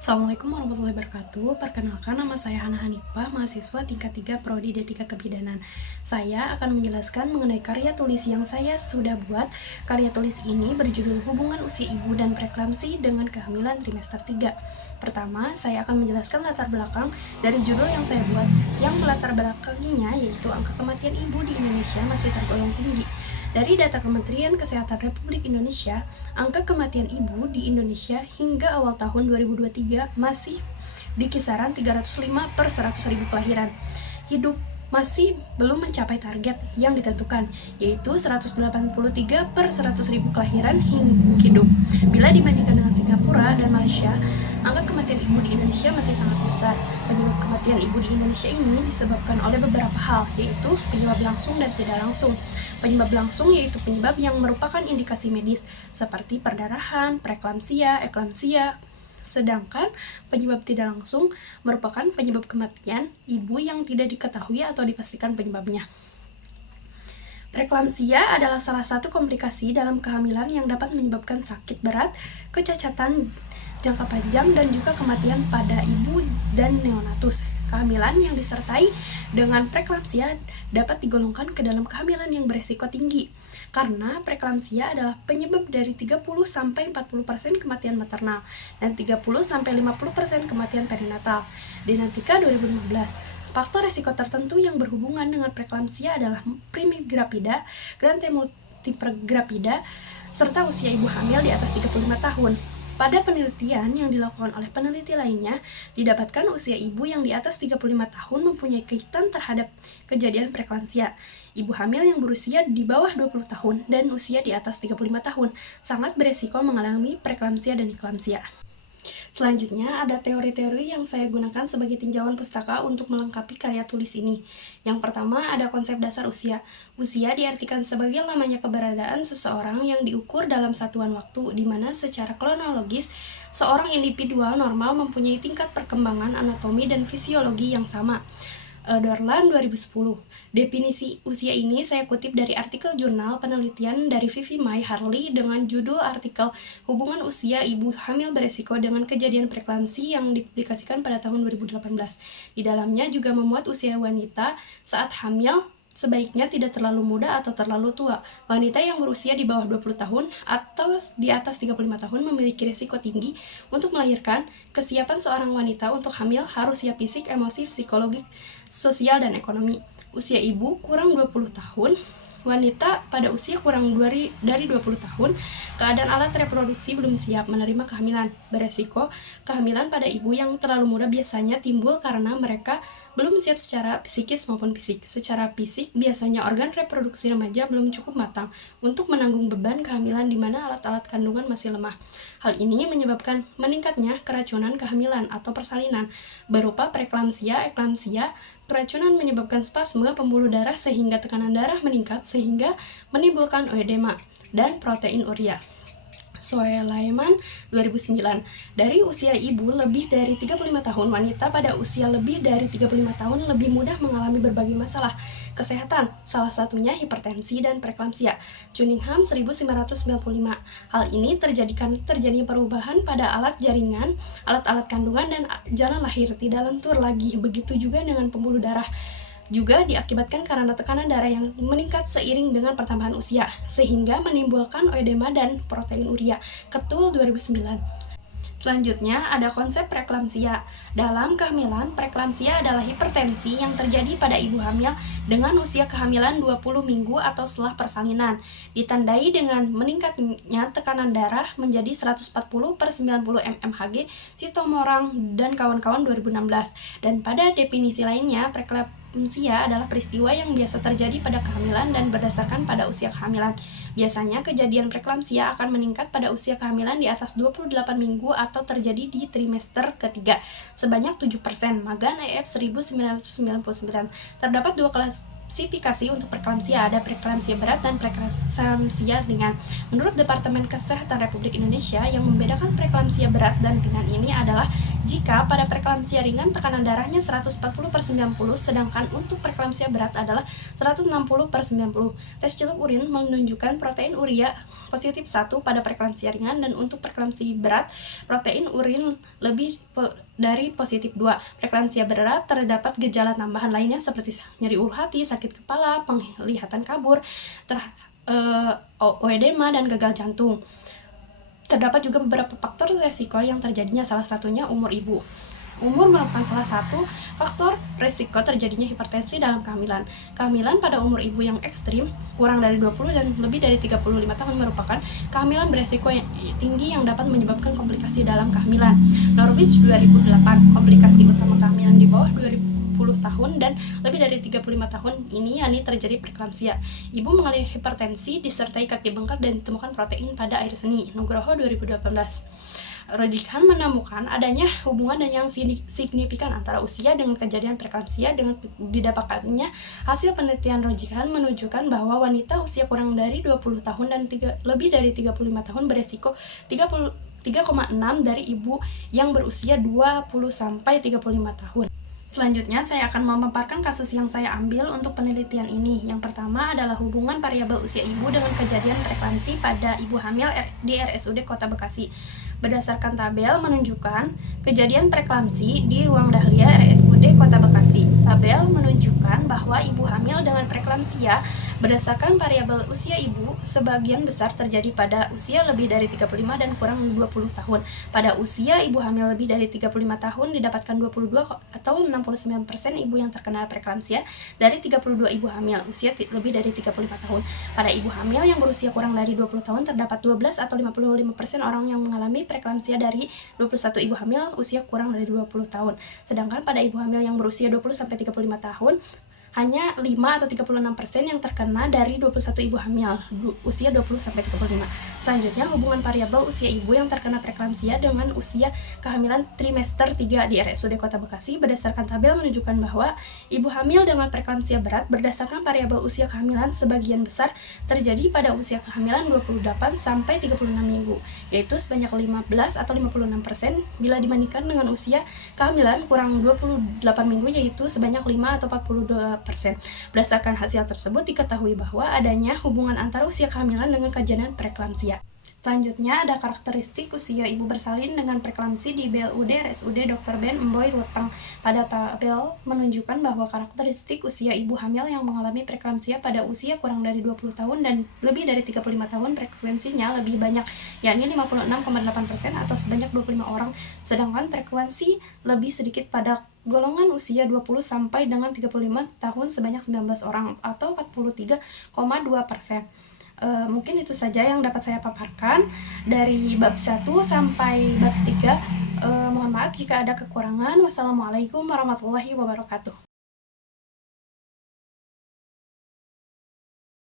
Assalamualaikum warahmatullahi wabarakatuh. Perkenalkan, nama saya Hana Hanifah, mahasiswa tingkat 3 Prodi D3 Kebidanan. Saya akan menjelaskan mengenai karya tulis yang saya sudah buat. Karya tulis ini berjudul Hubungan Usia Ibu dan Preeklamsi dengan Kehamilan Trimester 3. Pertama, saya akan menjelaskan latar belakang dari judul yang saya buat. Yang melatar belakanginya yaitu angka kematian ibu di Indonesia masih tergolong tinggi. Dari data Kementerian Kesehatan Republik Indonesia, angka kematian ibu di Indonesia hingga awal tahun 2023 masih di kisaran 305 per 100.000 kelahiran. Hidup masih belum mencapai target yang ditentukan, yaitu 183 per 100.000 kelahiran hidup. Bila dibandingkan dengan Singapura dan Malaysia, angka kematian ibu di Indonesia masih sangat besar. Penyebab kematian ibu di Indonesia ini disebabkan oleh beberapa hal, yaitu penyebab langsung dan tidak langsung. Penyebab langsung yaitu penyebab yang merupakan indikasi medis, seperti perdarahan, preeklamsia, eklamsia. Sedangkan penyebab tidak langsung merupakan penyebab kematian ibu yang tidak diketahui atau dipastikan penyebabnya. Preeklamsia adalah salah satu komplikasi dalam kehamilan yang dapat menyebabkan sakit berat, kecacatan jangka panjang, dan juga kematian pada ibu dan neonatus. Kehamilan yang disertai dengan preeklamsia dapat digolongkan ke dalam kehamilan yang beresiko tinggi, karena preeklamsia adalah penyebab dari 30-40% kematian maternal dan 30-50% kematian perinatal. Dinamika 2015. Faktor risiko tertentu yang berhubungan dengan preeklamsia adalah primigrapida, grantemutigrapida, serta usia ibu hamil di atas 35 tahun. Pada penelitian yang dilakukan oleh peneliti lainnya, didapatkan usia ibu yang di atas 35 tahun mempunyai kaitan terhadap kejadian preeklamsia. Ibu hamil yang berusia di bawah 20 tahun dan usia di atas 35 tahun sangat beresiko mengalami preeklamsia dan eklamsia. Selanjutnya, ada teori-teori yang saya gunakan sebagai tinjauan pustaka untuk melengkapi karya tulis ini. Yang pertama, ada konsep dasar usia. Usia diartikan sebagai lamanya keberadaan seseorang yang diukur dalam satuan waktu, di mana secara kronologis, seorang individual normal mempunyai tingkat perkembangan anatomi dan fisiologi yang sama. Dorland 2010. Definisi usia ini saya kutip dari artikel jurnal penelitian dari Vivi May Harley dengan judul artikel Hubungan Usia Ibu Hamil Beresiko dengan Kejadian Preeklamsi yang dipublikasikan pada tahun 2018. Di dalamnya juga memuat usia wanita saat hamil sebaiknya tidak terlalu muda atau terlalu tua. Wanita yang berusia di bawah 20 tahun atau di atas 35 tahun memiliki risiko tinggi untuk melahirkan. Kesiapan seorang wanita untuk hamil harus siap fisik, emosi, psikologis, sosial, dan ekonomi. Usia ibu kurang 20 tahun, wanita pada usia kurang dari 20 tahun, keadaan alat reproduksi belum siap menerima kehamilan. Beresiko, kehamilan pada ibu yang terlalu muda biasanya timbul karena mereka belum siap secara psikis maupun fisik. Secara fisik, biasanya organ reproduksi remaja belum cukup matang untuk menanggung beban kehamilan di mana alat-alat kandungan masih lemah. Hal ini menyebabkan meningkatnya keracunan kehamilan atau persalinan berupa preeklamsia, eklamsia. Keracunan menyebabkan spasme pembuluh darah sehingga tekanan darah meningkat sehingga menimbulkan ödema dan protein urea. Soelaiman 2009. Dari usia ibu lebih dari 35 tahun, wanita pada usia lebih dari 35 tahun lebih mudah mengalami berbagai masalah kesehatan, salah satunya hipertensi dan preeklamsia. Cunningham 1995. Hal ini terjadinya perubahan pada alat jaringan, alat-alat kandungan, dan jalan lahir tidak lentur lagi. Begitu juga dengan pembuluh darah. Juga diakibatkan karena tekanan darah yang meningkat seiring dengan pertambahan usia, sehingga menimbulkan ödema dan protein urea. Ketul 2009. Selanjutnya, ada konsep preeklamsia. Dalam kehamilan, preeklamsia adalah hipertensi yang terjadi pada ibu hamil dengan usia kehamilan 20 minggu atau setelah persalinan. Ditandai dengan meningkatnya tekanan darah menjadi 140 per 90 mmHg, Sitomorang dan kawan-kawan 2016. Dan pada definisi lainnya, preeklamsia adalah peristiwa yang biasa terjadi pada kehamilan dan berdasarkan pada usia kehamilan. Biasanya kejadian preeklamsia akan meningkat pada usia kehamilan di atas 28 minggu atau terjadi di trimester ketiga sebanyak 7%. Magan EF 1999. Terdapat dua klasifikasi untuk preeklamsia, ada preeklamsia berat dan preeklamsia ringan. Menurut Departemen Kesehatan Republik Indonesia, yang membedakan preeklamsia berat dan ringan ini adalah Jika pada preeklamsia ringan tekanan darahnya 140/90, sedangkan untuk preeklamsia berat adalah 160/90. Tes celup urin menunjukkan protein urea positif 1 pada preeklamsia ringan, dan untuk preeklamsia berat protein urin lebih dari positif 2. Preeklamsia berat terdapat gejala tambahan lainnya seperti nyeri ulu hati, sakit kepala, penglihatan kabur, oedema, dan gagal jantung. Terdapat juga beberapa faktor resiko yang terjadinya, salah satunya umur ibu. Umur merupakan salah satu faktor resiko terjadinya hipertensi dalam kehamilan. Kehamilan pada umur ibu yang ekstrim, kurang dari 20 dan lebih dari 35 tahun merupakan kehamilan beresiko yang tinggi yang dapat menyebabkan komplikasi dalam kehamilan. Norwich 2008, komplikasi utama kehamilan di bawah 20 tahun dan lebih dari 35 tahun ini yakni terjadi preeklamsia. Ibu mengalami hipertensi disertai kaki bengkak dan ditemukan protein pada air seni. Nugroho 2018. Rojikan menemukan adanya hubungan yang signifikan antara usia dengan kejadian preeklamsia. Dengan didapatkannya hasil penelitian Rojikan menunjukkan bahwa wanita usia kurang dari 20 tahun dan lebih dari 35 tahun beresiko 3,6 dari ibu yang berusia 20-35 tahun. Selanjutnya, saya akan memaparkan kasus yang saya ambil untuk penelitian ini. Yang pertama adalah hubungan variabel usia ibu dengan kejadian preeklamsi pada ibu hamil di RSUD Kota Bekasi. Berdasarkan tabel menunjukkan kejadian preeklamsi di Ruang Dahlia RSUD Kota Bekasi. Tabel menunjukkan bahwa ibu hamil dengan preeklamsia berdasarkan variabel usia ibu sebagian besar terjadi pada usia lebih dari 35 dan kurang 20 tahun. Pada usia ibu hamil lebih dari 35 tahun didapatkan 22 atau 69% ibu yang terkena preeklamsia dari 32 ibu hamil usia lebih dari 35 tahun. Pada ibu hamil yang berusia kurang dari 20 tahun terdapat 12 atau 55% orang yang mengalami preeklamsia dari 21 ibu hamil usia kurang dari 20 tahun. Sedangkan pada ibu hamil yang berusia 20-35 tahun hanya 5 atau 36% yang terkena dari 21 ibu hamil usia 20-35. Selanjutnya, hubungan variabel usia ibu yang terkena preeklamsia dengan usia kehamilan trimester 3 di RSUD Kota Bekasi. Berdasarkan tabel menunjukkan bahwa ibu hamil dengan preeklamsia berat berdasarkan variabel usia kehamilan sebagian besar terjadi pada usia kehamilan 28 sampai 36 minggu, yaitu sebanyak 15 atau 56% bila dibandingkan dengan usia kehamilan kurang 28 minggu, yaitu sebanyak 5 atau 42%. Berdasarkan hasil tersebut diketahui bahwa adanya hubungan antara usia kehamilan dengan kejadian preeklamsia. Selanjutnya ada karakteristik usia ibu bersalin dengan preeklamsi di BLUD RSUD Dr. Ben Emboy Ruteng. Pada tabel menunjukkan bahwa karakteristik usia ibu hamil yang mengalami preeklamsia pada usia kurang dari 20 tahun dan lebih dari 35 tahun frekuensinya lebih banyak, yakni 56,8% atau sebanyak 25 orang, sedangkan frekuensi lebih sedikit pada golongan usia 20 sampai dengan 35 tahun sebanyak 19 orang atau 43,2%. Mungkin itu saja yang dapat saya paparkan dari bab 1 sampai bab 3. Mohon maaf jika ada kekurangan. Wassalamualaikum warahmatullahi wabarakatuh.